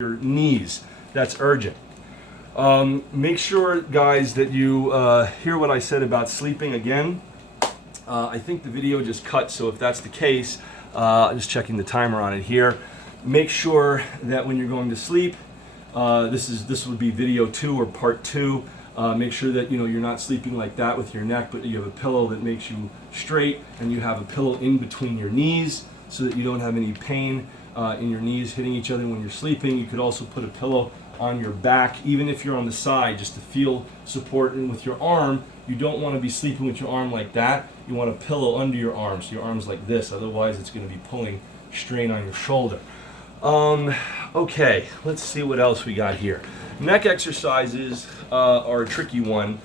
your knees. That's urgent. Make sure, guys, that you hear what I said about sleeping again. I think the video just cut, so if that's the case, I'm just checking the timer on it here. Make sure that when you're going to sleep, this would be video 2 or part 2. Make sure that you're not sleeping like that with your neck, but you have a pillow that makes you straight, and you have a pillow in between your knees so that you don't have any pain in your knees hitting each other when you're sleeping. You could also put a pillow on your back, even if you're on the side, just to feel support. And with your arm, you don't want to be sleeping with your arm like that. You want a pillow under your arm, so your arm's like this. Otherwise, it's going to be pulling strain on your shoulder. Okay, let's see what else we got here. Neck exercises are a tricky one.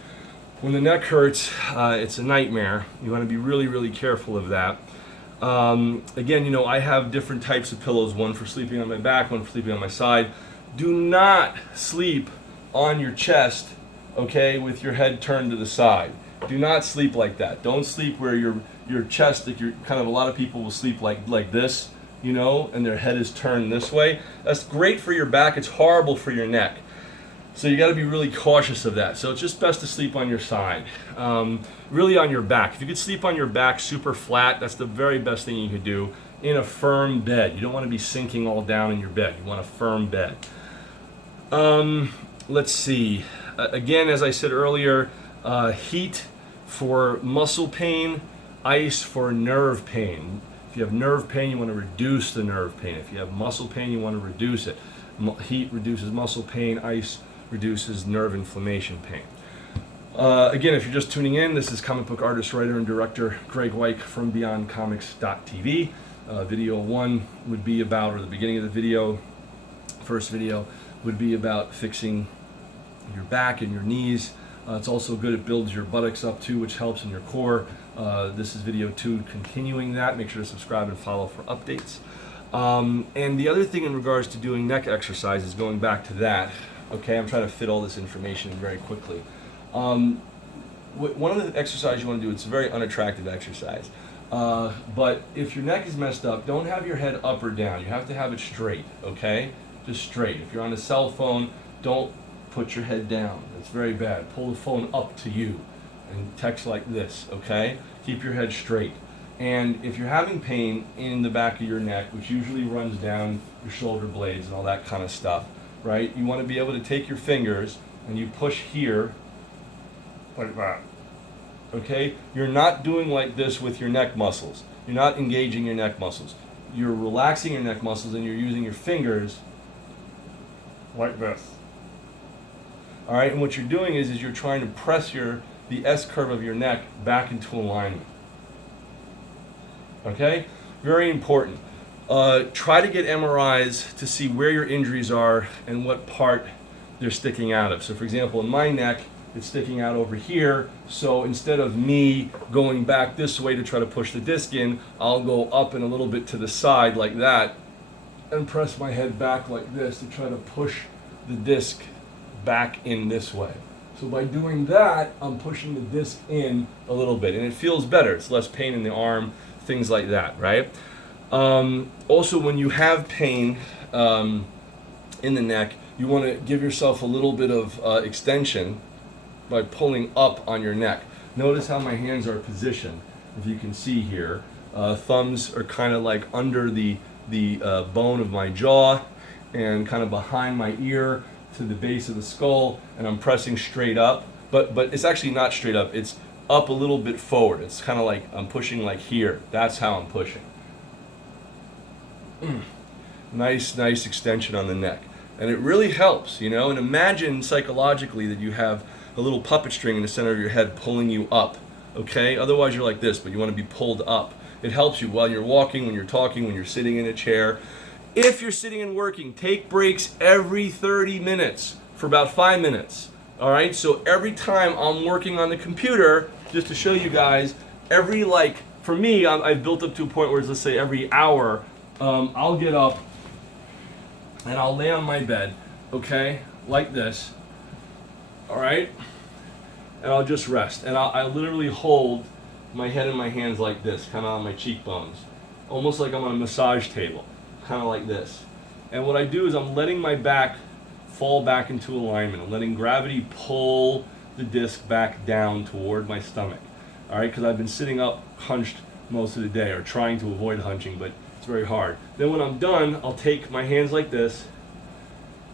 When the neck hurts, it's a nightmare. You want to be really, really careful of that. Again, I have different types of pillows, one for sleeping on my back, one for sleeping on my side. Do not sleep on your chest, okay, with your head turned to the side. Do not sleep like that. Don't sleep where your chest, like a lot of people will sleep like this, and their head is turned this way. That's great for your back. It's horrible for your neck. So you got to be really cautious of that. So it's just best to sleep on your side, really on your back. If you could sleep on your back super flat, that's the very best thing you could do in a firm bed. You don't want to be sinking all down in your bed. You want a firm bed. Let's see. Again, as I said earlier, heat for muscle pain, ice for nerve pain. If you have nerve pain, you want to reduce the nerve pain. If you have muscle pain, you want to reduce it. Heat reduces muscle pain, ice reduces nerve inflammation pain. Again, if you're just tuning in, this is comic book artist, writer, and director Greg Weick from BeyondComics.tv. Video 1 would be about, or the beginning of the video, first video, would be about fixing your back and your knees. It's also good, it builds your buttocks up too, which helps in your core. This is video 2, continuing that. Make sure to subscribe and follow for updates. And the other thing in regards to doing neck exercises, going back to that, okay, I'm trying to fit all this information in very quickly. One of the exercises you want to do, it's a very unattractive exercise. But if your neck is messed up, don't have your head up or down. You have to have it straight, okay? Just straight. If you're on a cell phone, don't put your head down. It's very bad. Pull the phone up to you and text like this, okay? Keep your head straight. And if you're having pain in the back of your neck, which usually runs down your shoulder blades and all that kind of stuff, right? You want to be able to take your fingers and you push here like that. Okay? You're not doing like this with your neck muscles. You're not engaging your neck muscles. You're relaxing your neck muscles and you're using your fingers like this. All right? And what you're doing is you're trying to press the S curve of your neck back into alignment. Okay? Very important. Try to get MRIs to see where your injuries are and what part they're sticking out of. So for example, in my neck, it's sticking out over here. So instead of me going back this way to try to push the disc in, I'll go up and a little bit to the side like that and press my head back like this to try to push the disc back in this way. So by doing that, I'm pushing the disc in a little bit and it feels better. It's less pain in the arm, things like that, right? Also, when you have pain in the neck, you want to give yourself a little bit of extension by pulling up on your neck. Notice how my hands are positioned. If you can see here, thumbs are kind of like under the bone of my jaw and kind of behind my ear to the base of the skull, and I'm pressing straight up, but it's actually not straight up, it's up a little bit forward. It's kind of like I'm pushing like here. That's how I'm pushing. Nice extension on the neck. And it really helps, and imagine psychologically that you have a little puppet string in the center of your head pulling you up, okay? Otherwise you're like this, but you want to be pulled up. It helps you while you're walking, when you're talking, when you're sitting in a chair. If you're sitting and working, take breaks every 30 minutes for about 5 minutes. All right, so every time I'm working on the computer, just to show you guys, for me, I've built up to a point where it's, let's say, every hour, I'll get up and I'll lay on my bed, okay, like this, all right, and I'll just rest. And I literally hold my head in my hands like this, kind of on my cheekbones, almost like I'm on a massage table, kind of like this. And what I do is I'm letting my back fall back into alignment. I'm letting gravity pull the disc back down toward my stomach. All right, because I've been sitting up hunched most of the day, or trying to avoid hunching, but it's very hard. Then when I'm done, I'll take my hands like this,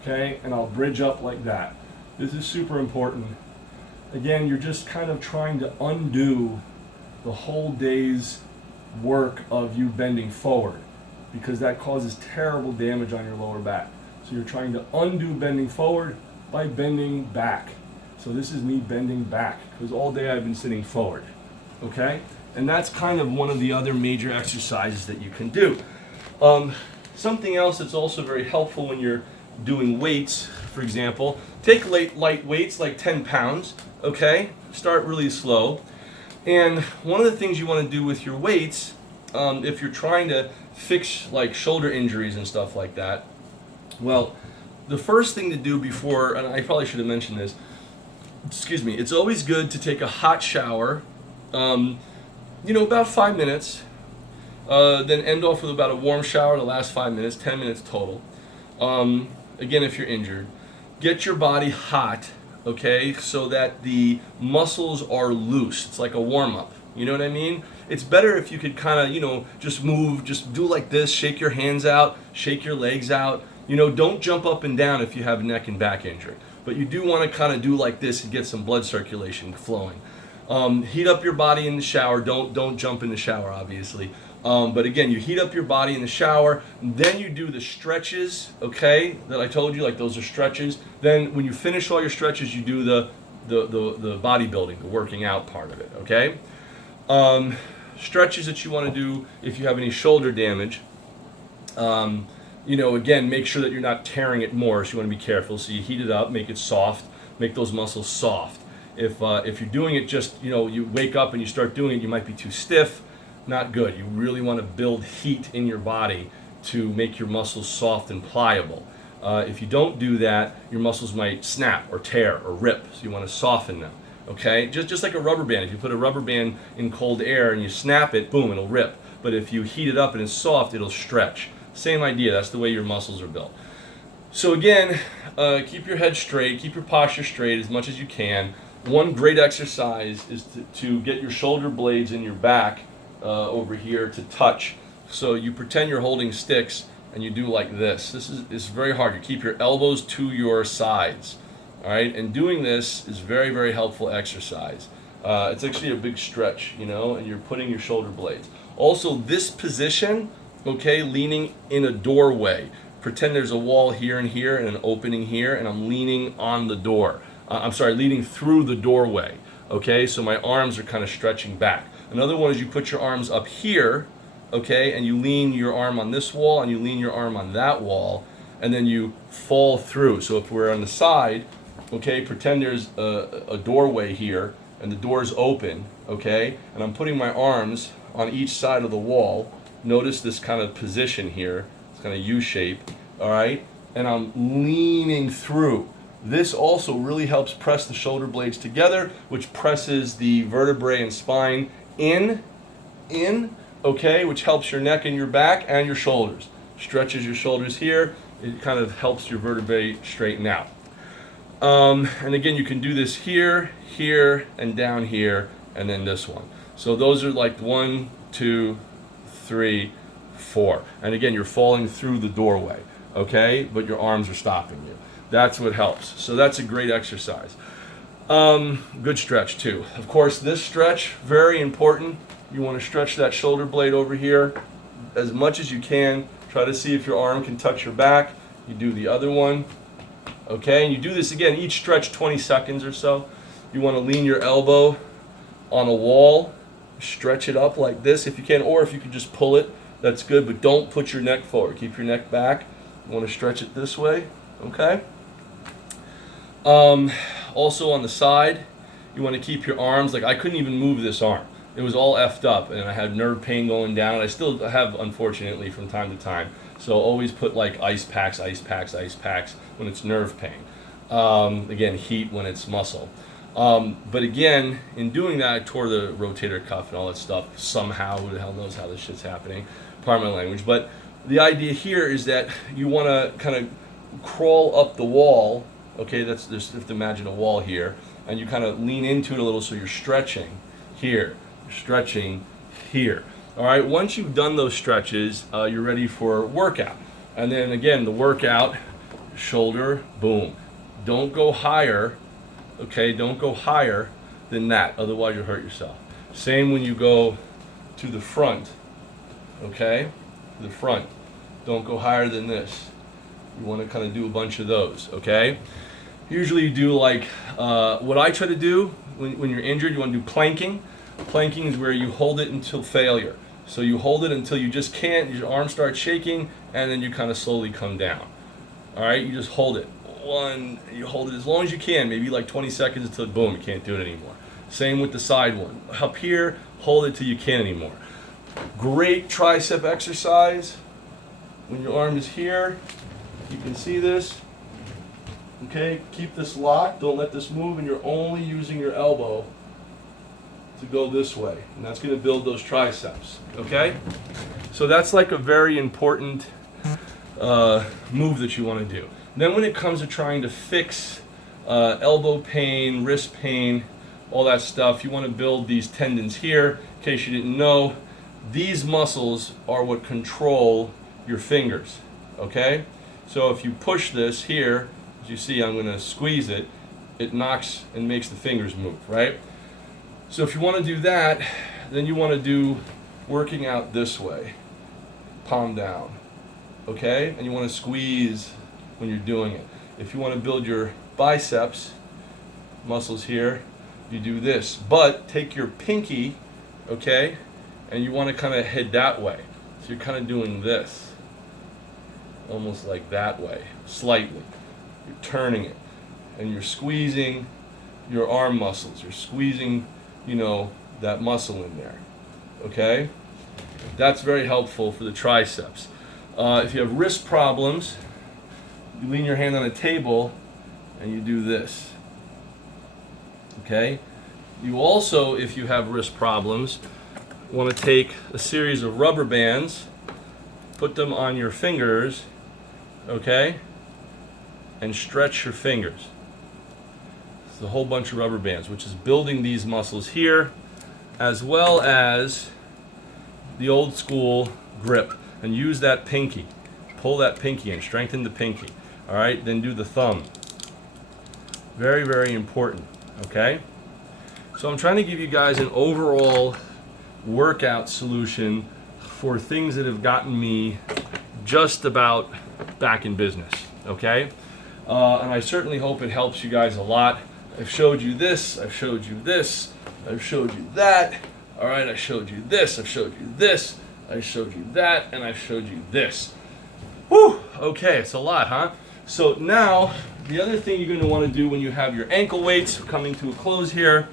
okay, and I'll bridge up like that. This is super important. Again, you're just kind of trying to undo the whole day's work of you bending forward, because that causes terrible damage on your lower back. So you're trying to undo bending forward by bending back. So this is me bending back, because all day I've been sitting forward, okay? And that's kind of one of the other major exercises that you can do. Something else that's also very helpful when you're doing weights, for example, take light weights like 10 pounds, okay? Start really slow. And one of the things you want to do with your weights, if you're trying to fix like shoulder injuries and stuff like that, well, the first thing to do before, and I probably should have mentioned this, excuse me, it's always good to take a hot shower, about 5 minutes, then end off with about a warm shower the last 5 minutes, 10 minutes total. Again, if you're injured, get your body hot, okay, so that the muscles are loose. It's like a warm-up, you know what I mean? It's better if you could kind of, just move, just do like this, shake your hands out, shake your legs out. Don't jump up and down if you have neck and back injury. But you do want to kind of do like this and get some blood circulation flowing. Heat up your body in the shower. Don't jump in the shower, obviously. But again, you heat up your body in the shower, then you do the stretches, okay, that I told you, like those are stretches. Then when you finish all your stretches, you do the bodybuilding, the working out part of it, okay? Stretches that you want to do if you have any shoulder damage, again, make sure that you're not tearing it more, so you want to be careful. So you heat it up, make it soft, make those muscles soft. If you're doing it just, you wake up and you start doing it, you might be too stiff. Not good. You really want to build heat in your body to make your muscles soft and pliable. If you don't do that, your muscles might snap or tear or rip, so you want to soften them. Okay? Just like a rubber band. If you put a rubber band in cold air and you snap it, boom, it'll rip. But if you heat it up and it's soft, it'll stretch. Same idea. That's the way your muscles are built. So again, keep your head straight, keep your posture straight as much as you can. One great exercise is to get your shoulder blades in your back over here to touch. So you pretend you're holding sticks and you do like this. This is very hard. You keep your elbows to your sides. All right, and doing this is very, very helpful exercise. It's actually a big stretch, and you're putting your shoulder blades. Also, this position, okay, leaning in a doorway. Pretend there's a wall here and here and an opening here, and I'm leaning on the door. Leaning through the doorway. Okay, so my arms are kind of stretching back. Another one is you put your arms up here, okay, and you lean your arm on this wall and you lean your arm on that wall, and then you fall through. So if we're on the side, okay, pretend there's a doorway here and the door's open, okay, and I'm putting my arms on each side of the wall. Notice this kind of position here, it's kind of U shape, all right, and I'm leaning through. This also really helps press the shoulder blades together, which presses the vertebrae and spine in, okay, which helps your neck and your back and your shoulders. Stretches your shoulders here. It kind of helps your vertebrae straighten out. And again, you can do this here, here, and down here, and then this one. So those are like 1, 2, 3, 4. And again, you're falling through the doorway, okay, but your arms are stopping you. That's what helps. So that's a great exercise. Good stretch too. Of course, this stretch, very important. You want to stretch that shoulder blade over here as much as you can. Try to see if your arm can touch your back. You do the other one. Okay, and you do this again, each stretch 20 seconds or so. You want to lean your elbow on a wall, stretch it up like this if you can, or if you can just pull it, that's good, but don't put your neck forward. Keep your neck back. You want to stretch it this way, okay? Also on the side, you want to keep your arms, like I couldn't even move this arm. It was all effed up and I had nerve pain going down. I still have, unfortunately, from time to time. So always put like ice packs when it's nerve pain. Again, heat when it's muscle. But again, in doing that, I tore the rotator cuff and all that stuff somehow. Who the hell knows how this shit's happening? Pardon my language. But the idea here is that you want to kind of crawl up the wall. Okay, that's just, you have to imagine a wall here, and you kind of lean into it a little, so you're stretching here, you're stretching here. All right, once you've done those stretches, you're ready for workout. And then again, the workout, shoulder, boom. Don't go higher, okay? Don't go higher than that, otherwise you'll hurt yourself. Same when you go to the front, okay? To the front. Don't go higher than this. You want to kind of do a bunch of those, okay? Usually you do like, what I try to do when you're injured, you want to do planking. Planking is where you hold it until failure. So you hold it until you just can't, your arm starts shaking, and then you kind of slowly come down. All right, you just hold it. You hold it as long as you can, maybe like 20 seconds until boom, you can't do it anymore. Same with the side one. Up here, hold it till you can't anymore. Great tricep exercise. When your arm is here, you can see this. Okay, keep this locked, don't let this move, and you're only using your elbow to go this way, and that's going to build those triceps. Okay, so that's like a very important move that you want to do. Then when it comes to trying to fix elbow pain, wrist pain, all that stuff, you want to build these tendons here. In case you didn't know, these muscles are what control your fingers. Okay, so if you push this here, as you see, I'm going to squeeze it, it knocks and makes the fingers move, right? So if you want to do that, then you want to do working out this way, palm down, okay? And you want to squeeze when you're doing it. If you want to build your biceps muscles here, you do this. But take your pinky, okay, and you want to kind of head that way. So you're kind of doing this, almost like that way, slightly. You're turning it, and you're squeezing your arm muscles. You're squeezing, you know, that muscle in there, okay? That's very helpful for the triceps. If you have wrist problems, you lean your hand on a table and you do this, okay? You also, if you have wrist problems, want to take a series of rubber bands, put them on your fingers, okay? And stretch your fingers. It's a whole bunch of rubber bands, which is building these muscles here, as well as the old school grip. And use that pinky. Pull that pinky in, strengthen the pinky. All right, then do the thumb. Very, very important, okay? So I'm trying to give you guys an overall workout solution for things that have gotten me just about back in business, okay? And I certainly hope it helps you guys a lot. I've showed you this, I've showed you this, I've showed you that. All right, I showed you this, I've showed you this, I showed you that, and I've showed you this. Whew, okay, it's a lot, huh? So now, the other thing you're going to want to do when you have your ankle weights, coming to a close here,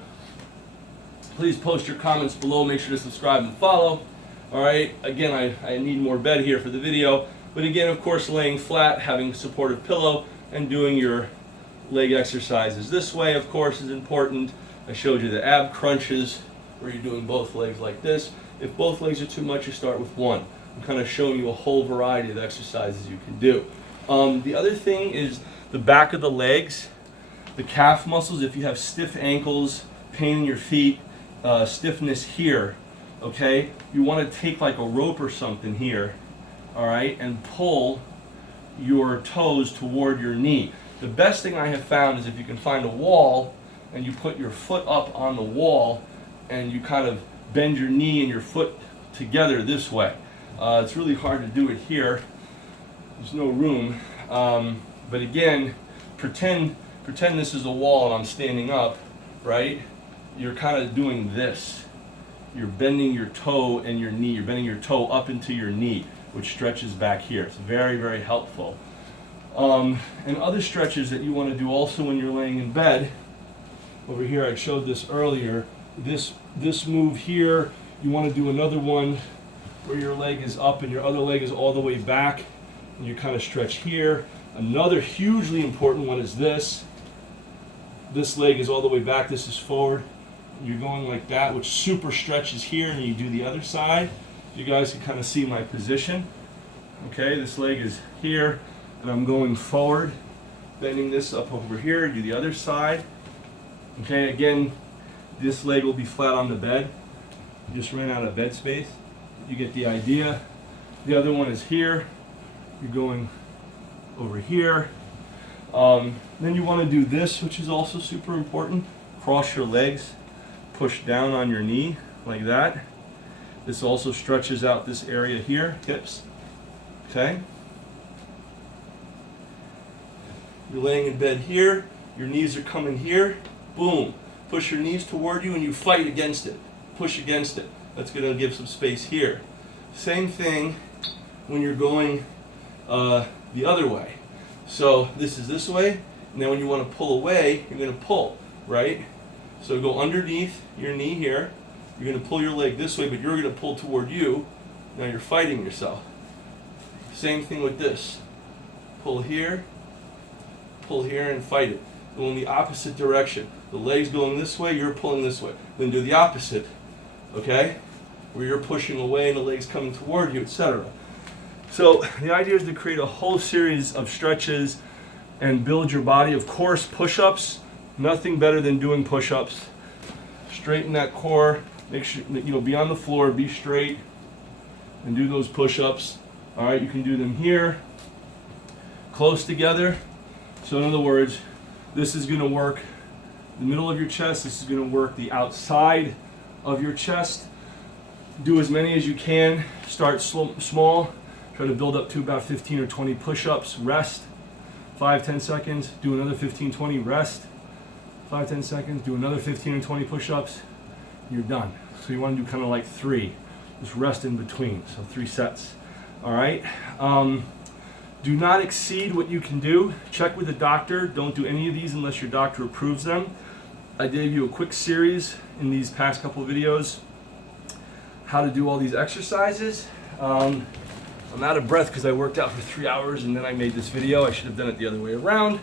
please post your comments below, make sure to subscribe and follow. All right, again, I need more bed here for the video, but again, of course, laying flat, having a supportive pillow, and doing your leg exercises this way, of course, is important. I showed you the ab crunches, where you're doing both legs like this. If both legs are too much, you start with one. I'm kind of showing you a whole variety of exercises you can do. The other thing is the back of the legs, the calf muscles. If you have stiff ankles, pain in your feet, stiffness here, okay, you want to take like a rope or something here, all right, and pull your toes toward your knee. The best thing I have found is if you can find a wall and you put your foot up on the wall and you kind of bend your knee and your foot together this way. It's really hard to do it here. There's no room. But again, pretend this is a wall and I'm standing up, right? You're kind of doing this. You're bending your toe and your knee. You're bending your toe up into your knee, which stretches back here. It's very, very helpful. And other stretches that you want to do also when you're laying in bed. Over here, I showed this earlier. This move here, you want to do another one where your leg is up and your other leg is all the way back, and you kind of stretch here. Another hugely important one is this. This leg is all the way back, this is forward. You're going like that, which super stretches here, and you do the other side. You guys can kind of see my position. Okay, this leg is here, and I'm going forward, bending this up over here, do the other side. Okay, again, this leg will be flat on the bed. Just ran out of bed space. You get the idea. The other one is here. You're going over here. Then you want to do this, which is also super important. Cross your legs, push down on your knee like that. This also stretches out this area here, hips. Okay? You're laying in bed here, your knees are coming here, boom. Push your knees toward you and you fight against it. Push against it. That's going to give some space here. Same thing when you're going the other way. So this is this way, and then when you want to pull away, you're going to pull, right? So go underneath your knee here. You're going to pull your leg this way, but you're going to pull toward you. Now you're fighting yourself. Same thing with this. Pull here, and fight it. Go in the opposite direction. The leg's going this way, you're pulling this way. Then do the opposite, okay? Where you're pushing away and the leg's coming toward you, etc. So the idea is to create a whole series of stretches and build your body. Of course, push-ups, nothing better than doing push-ups. Straighten that core, make sure, be on the floor, be straight, and do those push-ups. All right, you can do them here, close together. So in other words, this is going to work the middle of your chest, this is going to work the outside of your chest. Do as many as you can. Start small. Try to build up to about 15 or 20 push-ups. Rest. 5-10 seconds. Do another 15-20. Rest. 5-10 seconds. Do another 15 or 20 push-ups. You're done. So you want to do kind of like 3. Just rest in between. So 3 sets. All right. Do not exceed what you can do. Check with a doctor. Don't do any of these unless your doctor approves them. I gave you a quick series in these past couple of videos how to do all these exercises. I'm out of breath because I worked out for 3 hours and then I made this video. I should have done it the other way around.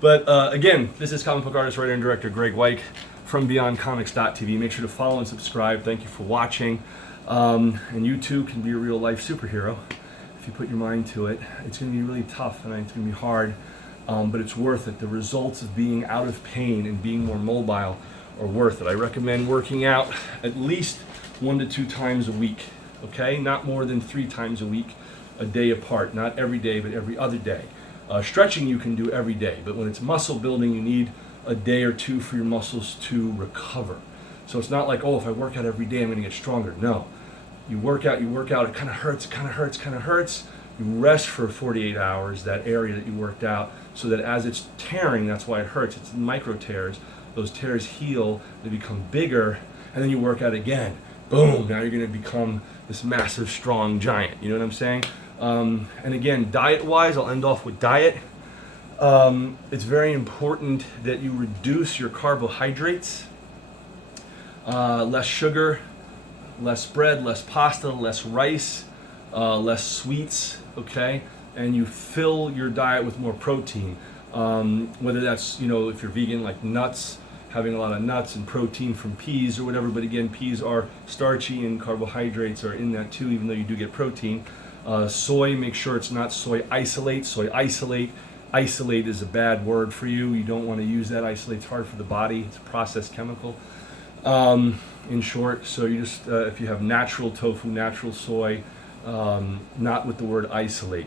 But again, this is comic book artist, writer, and director Greg Weick from BeyondComics.tv. Make sure to follow and subscribe. Thank you for watching. And you too can be a real life superhero if you put your mind to it. It's going to be really tough and it's going to be hard, but it's worth it. The results of being out of pain and being more mobile are worth it. I recommend working out at least 1 to 2 times a week, okay? Not more than 3 times a week, a day apart. Not every day, but every other day. Stretching you can do every day, but when it's muscle building, you need a day or 2 for your muscles to recover. So it's not like, oh, if I work out every day, I'm going to get stronger. No. You work out, it kind of hurts. You rest for 48 hours, that area that you worked out, so that as it's tearing, that's why it hurts. It's micro tears. Those tears heal, they become bigger, and then you work out again. Boom, now you're going to become this massive, strong giant. You know what I'm saying? And again, diet-wise, I'll end off with diet. It's very important that you reduce your carbohydrates. Less sugar, less bread, less pasta, less rice, less sweets, okay? And you fill your diet with more protein. Whether that's, if you're vegan, like nuts, having a lot of nuts and protein from peas or whatever, but again, peas are starchy and carbohydrates are in that too, even though you do get protein. Soy, make sure it's not soy isolate. Soy isolate is a bad word for you. You don't want to use that. Isolate's hard for the body. It's a processed chemical. In short, so you just, if you have natural tofu, natural soy, not with the word isolate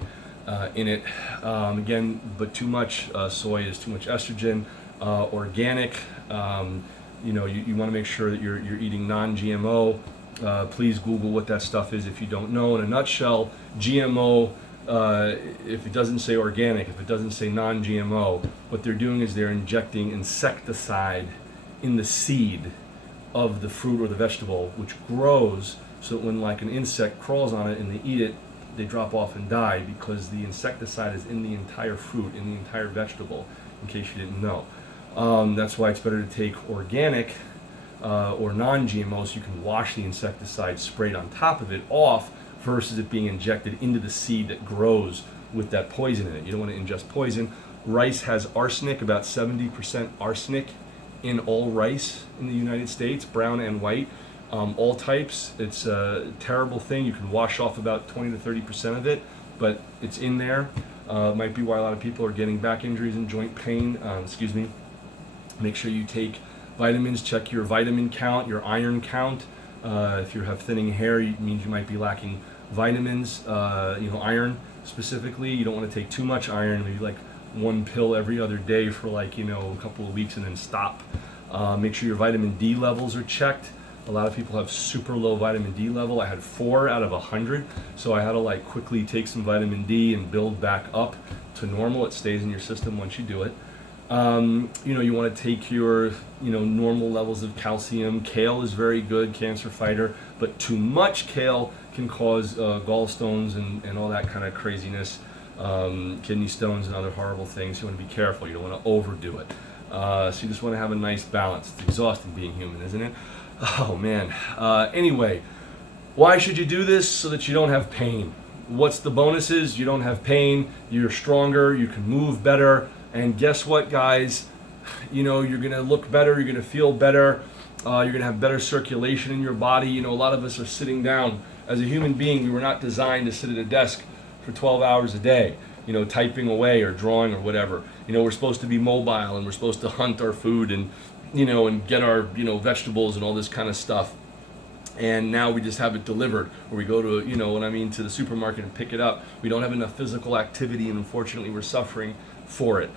in it. Again, but too much soy is too much estrogen. Organic, you want to make sure that you're eating non-GMO. Please Google what that stuff is if you don't know. In a nutshell, GMO, if it doesn't say organic, if it doesn't say non-GMO, what they're doing is they're injecting insecticide in the seed of the fruit or the vegetable, which grows, so that when like an insect crawls on it and they eat it, they drop off and die because the insecticide is in the entire fruit, in the entire vegetable, in case you didn't know. That's why it's better to take organic or non-GMO, so you can wash the insecticide sprayed on top of it off versus it being injected into the seed that grows with that poison in it. You don't want to ingest poison. Rice has arsenic, about 70% arsenic in all rice in the United States, brown and white. all types. It's a terrible thing. You can wash off about 20 to 30% of it, but it's in there. Might be why a lot of people are getting back injuries and joint pain. Excuse me. Make sure you take vitamins. Check your vitamin count, your iron count. If you have thinning hair, it means you might be lacking vitamins. Iron specifically. You don't want to take too much iron. Maybe like one pill every other day for a couple of weeks and then stop. Make sure your vitamin D levels are checked. A lot of people have super low vitamin D level. I had 4 out of 100, so I had to quickly take some vitamin D and build back up to normal. It stays in your system once you do it. You want to take your normal levels of calcium. Kale is very good, cancer fighter, but too much kale can cause gallstones and all that kind of craziness, kidney stones and other horrible things. You want to be careful. You don't want to overdo it. So you just want to have a nice balance. It's exhausting being human, isn't it? Oh man. Anyway, why should you do this? So that you don't have pain. What's the bonuses? You don't have pain, you're stronger, you can move better, and guess what, guys? You're gonna look better, you're gonna feel better, you're gonna have better circulation in your body. A lot of us are sitting down. As a human being, we were not designed to sit at a desk for 12 hours a day, typing away or drawing or whatever. We're supposed to be mobile, and we're supposed to hunt our food and get our, vegetables and all this kind of stuff. And now we just have it delivered, or we go to, to the supermarket and pick it up. We don't have enough physical activity, and unfortunately we're suffering for it.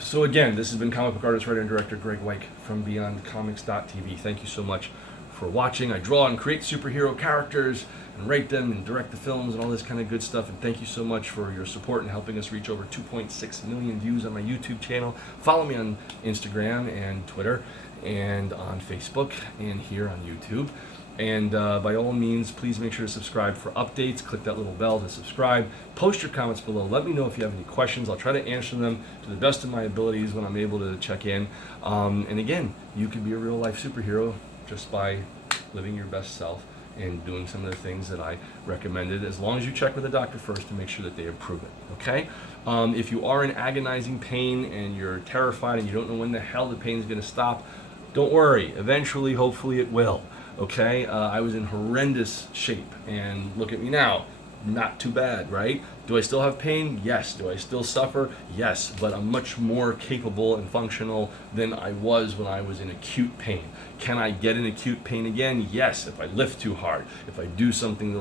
So again, this has been comic book artist, writer, and director Greg Weick from BeyondComics.tv. Thank you so much for watching. I draw and create superhero characters and write them and direct the films and all this kind of good stuff. And thank you so much for your support and helping us reach over 2.6 million views on my YouTube channel. Follow me on Instagram and Twitter and on Facebook and here on YouTube. And by all means, please make sure to subscribe for updates. Click that little bell to subscribe. Post your comments below. Let me know if you have any questions. I'll try to answer them to the best of my abilities when I'm able to check in. And again, you can be a real life superhero just by living your best self and doing some of the things that I recommended, as long as you check with the doctor first to make sure that they approve it, okay? If you are in agonizing pain and you're terrified and you don't know when the hell the pain is going to stop, don't worry. Eventually, hopefully it will, okay? I was in horrendous shape, and look at me now. Not too bad, right? Do I still have pain? Yes. Do I still suffer? Yes, but I'm much more capable and functional than I was when I was in acute pain. Can I get in acute pain again? Yes, if I lift too hard, if I do something